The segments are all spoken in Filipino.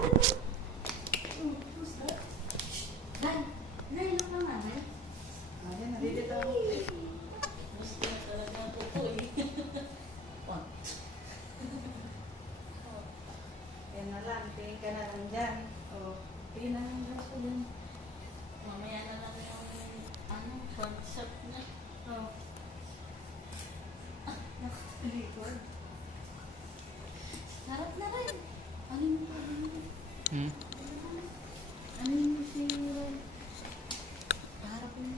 Who's that? Dai, look naman, eh. Ayan, nandito. Gusto talaga po po, eh. Yan na lang, tingin ka na lang dyan. O, tingin na lang dyan. Yan. Mamaya na lang yung, concept na. O. Nakatalikod. Harap na rin. Ano mo pa? Ano mo si Ron? Harap mo.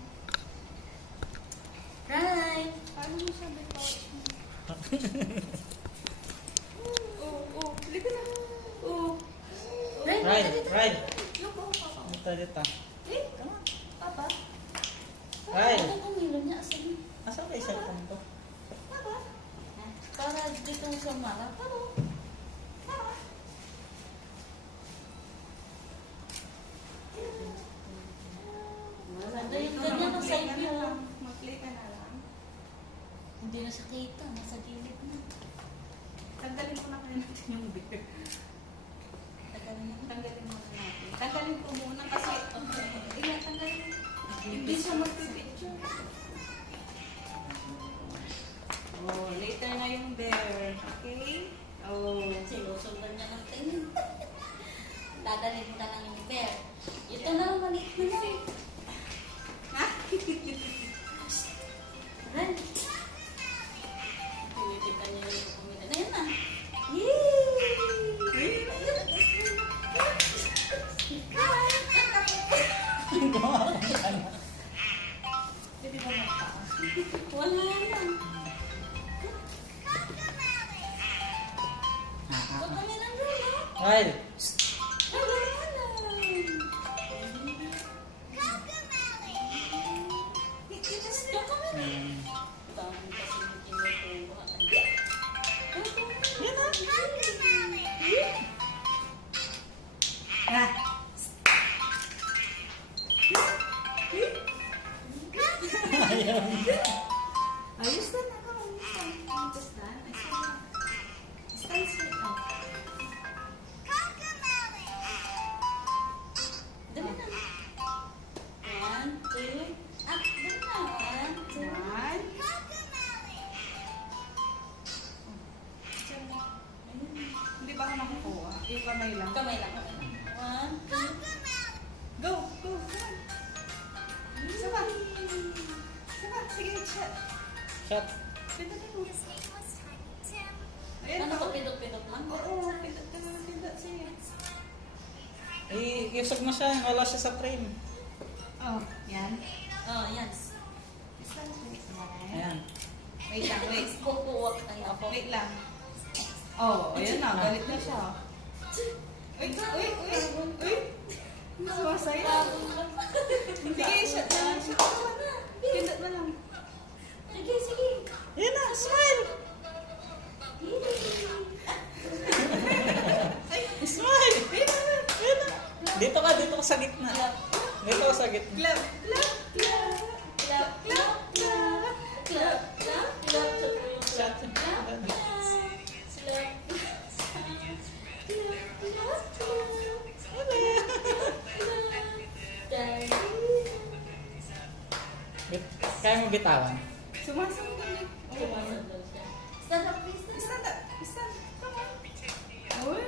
Right! Paano mo sabi pa? Oo, halika na. Oo. Right! Ride. Look, papa. Dito. Eh, come on. Papa. Right. Ano kung meron niya? Asan? Asa ba yung cellphone ko? Papa. Para dito sa mara. Papa. Papa. Ano yung ganyan ang side view? Mag-play ka na lang. Hindi na siya kita. Nasa gilid na. Tanggalin ko na kayo natin yung beer. Tanggalin muna natin. Tanggalin ko muna kasi, tanggalin. Hindi siya mag-picture. Oh, later na yung bear. Okay? Oh. Sinusundan niya ng tingin. Dadalhin mo na lang yung bear. Ito na lang, maliit na lang. Ha? Ren. Pilipitan niya yung kumita. Ayan na. Yay! Hindi ba magtaas? Wala lang. Huwag kami ng dulo. Ride. Wala lang. Huwag kami na. Dami kasi yung kinukuha. Yan Ah. Ayos na na ako. Ayos na. Stand straight up. Dami na. 1, 2. Ah, dami na. 1, 2. One. Hindi ba ako nakukuha? Yung kamay lang. Kamay lang. 1, 2. Go! Go! Come on! Saba! Saba! Sige, shot! Shot. Pindutin mo. Ayan Ano pa. pa pindot-pindot lang? Oo, pindot ka na pindot. Sige. Iusog mo siya. Wala siya sa frame. Oh, yan. Oh, yan. Stand straight. Ayan. Wait lang, wait. Kukuwag tayo ako. Wait lang. Oh, ayan na. Galit na siya. Uy! Uy! Uy! Uy! Masaya. Sige, shot na lang. Shot na lang. Pindot na lang. Sige, sige. Yan na. Smile. Smile. Yan na. Dito ka sa gitna. Dito ka sa gitna. Clap! Clap! Clap! Clap, clap, clap. Clap, clap, clap. Clap, clap, clap. Kaya mo bitawan. Sumasang ulit. Stand up, please. Stand up. Stand. Come on. Uy.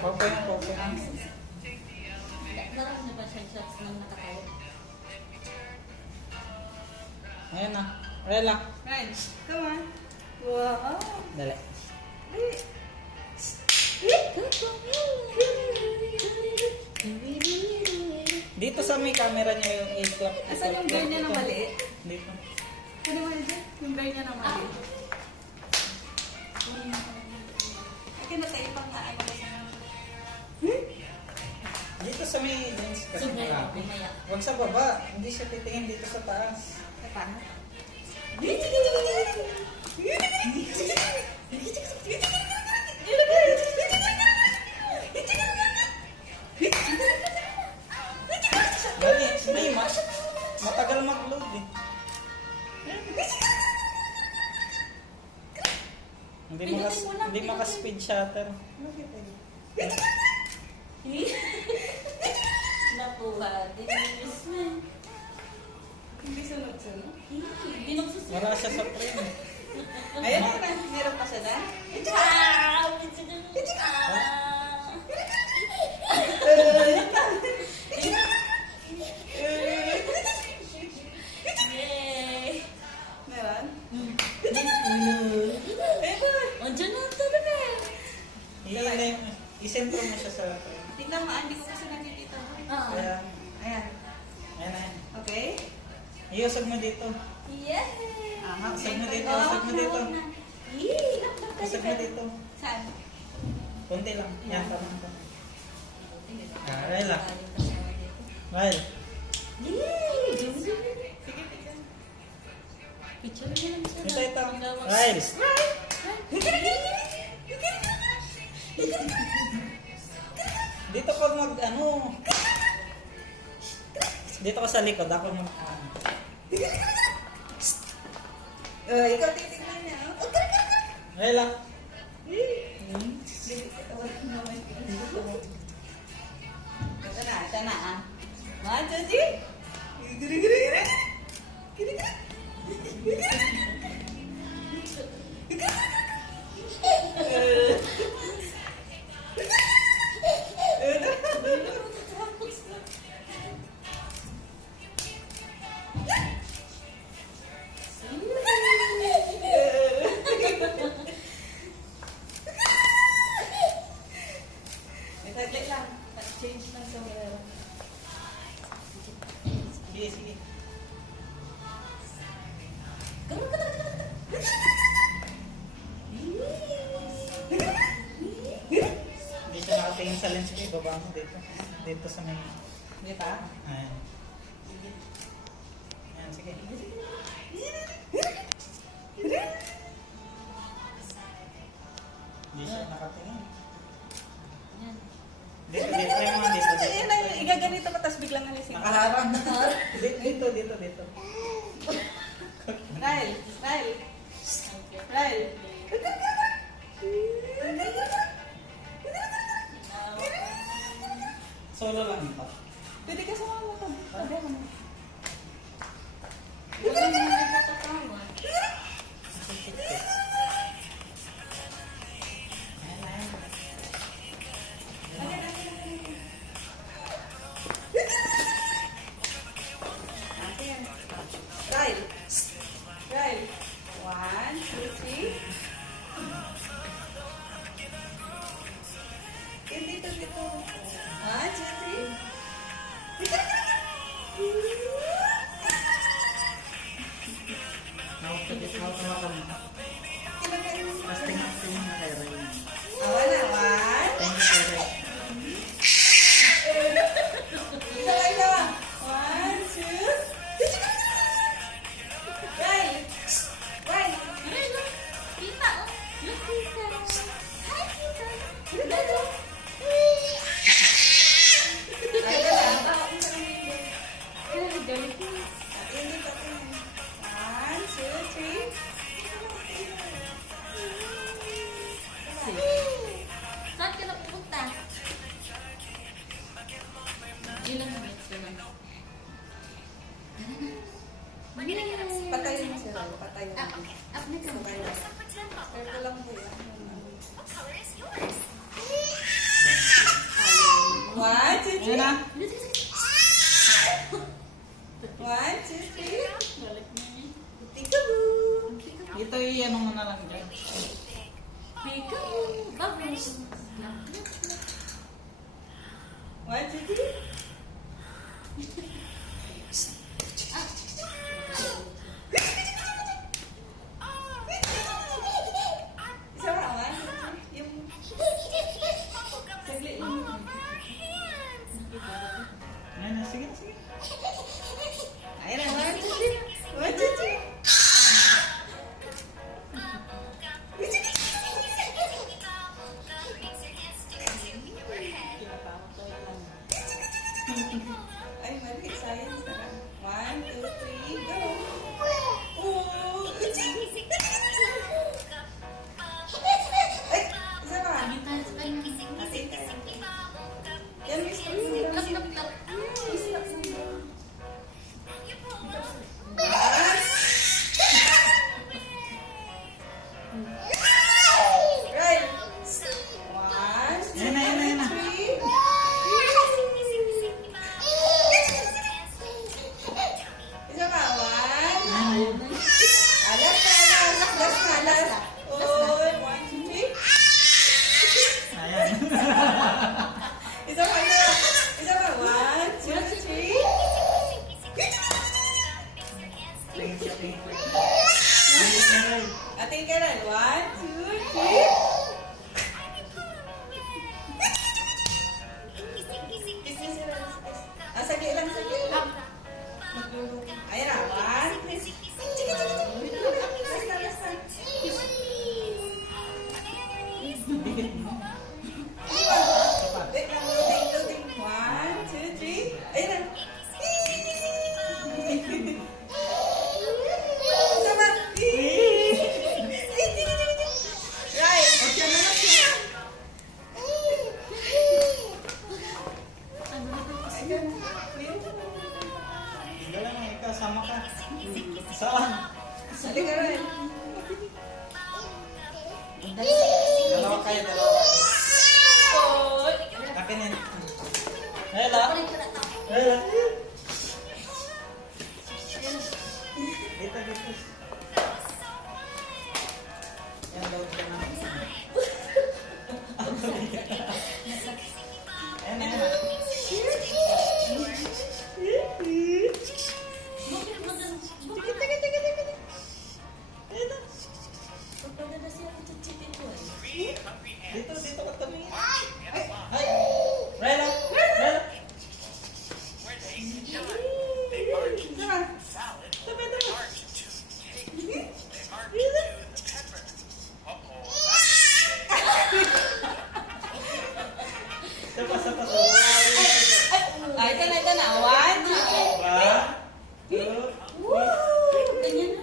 Popo yan, popo yan. Marami na ba siyang shots ng nakatayo? Ayan na. Rela. Right. Come on. Wow. Dali. Dito sa may camera niya yung i-clap. Asan yung bear niya na maliit? Dito. Ano mo yun? Yung bear niya na maliit. Ay, kinatay pang kaano na sa Dito sa may jeans kasi Sumaya, marami. sumaya. Huwag sa baba. Hindi siya titingin dito sa taas. paano? Dali, hindi. Matagal mag-load eh. Pindutin mo lang, Hindi pindutin. maka-speed shutter. Bakit eh? Nakuha. Dinilis na. Hindi sunod-sunod. Hindi nagsusunod. Wala siya sa frame. Ayan na, meron pa siya na. Ah! Yay! Meron? Andiyan na talaga eh. I-sentro mo siya sa frame. Tignan mo, hindi ko kasi nakikita. Ah. Kaya, Ayan. ayan na yan. Okay? Iusog mo dito. Yay! Aha, Usog mo dito, Oh, usog mo dito. Yay! Nakapag Usog mo dito. Saan? Konti lang. Yan, tama ka. Ryle. Ryle. Yay! Sige, tignan. Picture mo lang siya. Ito, ito. Ryle. Dito ka ano. Dito ka sa likod. Ako mag... Ikaw titignan niya. Oh. Ryle. Ito na ah. 1, 2, 3. Giri, giri, giri. Giri, giri. Saglit lang. Change ng sombrero. Sige, sige. Dito nakatingin sa lens ko. Baba mo dito. Dito sa may... Dito ah. Ayan. Ayan, sige. Hindi siya nakatingin. Yan. Dito, dito. Try mo nga dito. Yan na yung igaganito mo, tapos biglang alisin. Nakaharang. Dito, dito, dito. Ryle, Ryle, Ryle. Solo lang ito. Pwede ka sa mga mata. Tabi mo. Wala naman nagtatawa. Ryle. Ryle. 1, 2, 3. Dito, dito. 1, 2, 3. Hawakan mo. Tapos tingnan na kay Ray. Awa na. 1. Thank you, Ray. Isa lang isa. 1, 2. Ryle. Ryle. Hello. Kita oh. Look, Kita. Hi, Kita. Hello. Ay, wala. Hello, galit mo. Ini tapi 1, 2, 3. Saan ka na pupunta? Yun lang naman. Yun lang. Patayin mo si Ryle. Patayin mo. Up na ka. Sabay lang. Pero lang po yan. 1, 2, 3. Ayan na. 1, 2, 3. Balik na niya. Peekaboo. Ito i-ano mo na lang dyan. Pika. Bubbles. 1, 2, 3. Isa pa, 1, 2, 3. Yung saglit lang. Ayan na, sige, sige. Ayan na, 1, 2, 3. 1, 2, 3. Ay, mali. Right. One, Yan na, yan na, yan na. three. Isa pa. One. Last na. Oh, 1, 2, 3. Ayan. Isa pa. 1, 2, 3. Tingin siya, tingin siya. Ating kanan. 1, 2, 3. Saglit lang. Ayan na. 1, 2, 3. Last na. Dikit mo. Wait lang, loading. 1, 2, 3. Ayan na. Sama. Right. O, siya na lang siya. Hindi lang, ikaw, sama ka. Saan? Halika rin. Dalawa kayo, dalawa. Akin yan. Hello? Hello? Dito, dito. Yan, load ka na. Ayan, ayan. Dito, dito ka tumingin. Ay! Rela! Rela! Sapa, sapa, sapa. Ito na. 1, 2, 1, 2, Ganyan na.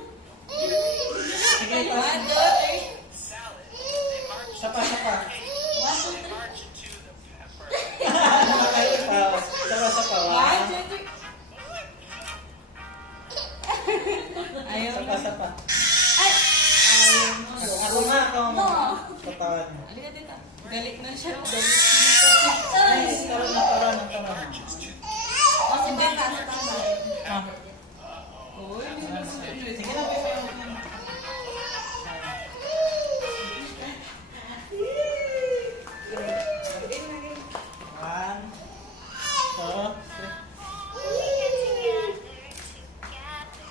sige, 1, 2, 3. sapa, sapa. 1, 2, 3. Sapa, sapa. 1, 2, 3. Ayaw Sapa, na. sapa. Ayaw na. Ako nga, ako nga. No. Katawan mo. Halika dito. Galit na siya. Ay, karoon. O, si Bata, si Bata. Ah. Uy, hindi na Sige Sige lang, sige lang. One, two, three.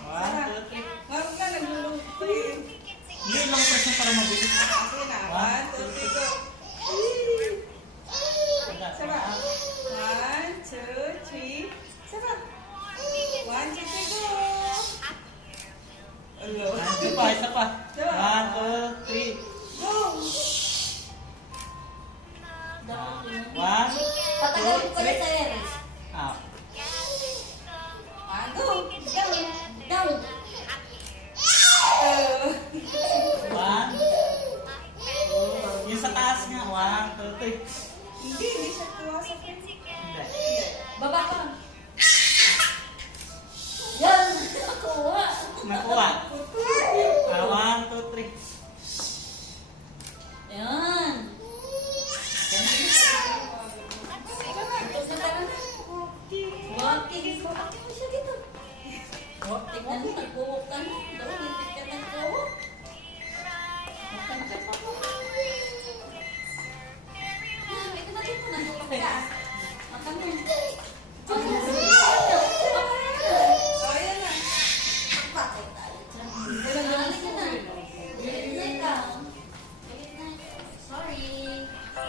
One, two, three. Huwag ka naglulupin. Hindi lang press mo para mabilis. Sige na. 1, 2, 3, go. Sama. 1, 2, 3. Sama. 1, 2, 3, go. Hello. Isa pa, isa pa. One, two, three. Go. Dapat yun. One, Patagalin ko pala sa Eris. up. 1, go. Down. Down. One, two. Yung sa taas nga. One, two, three. Hindi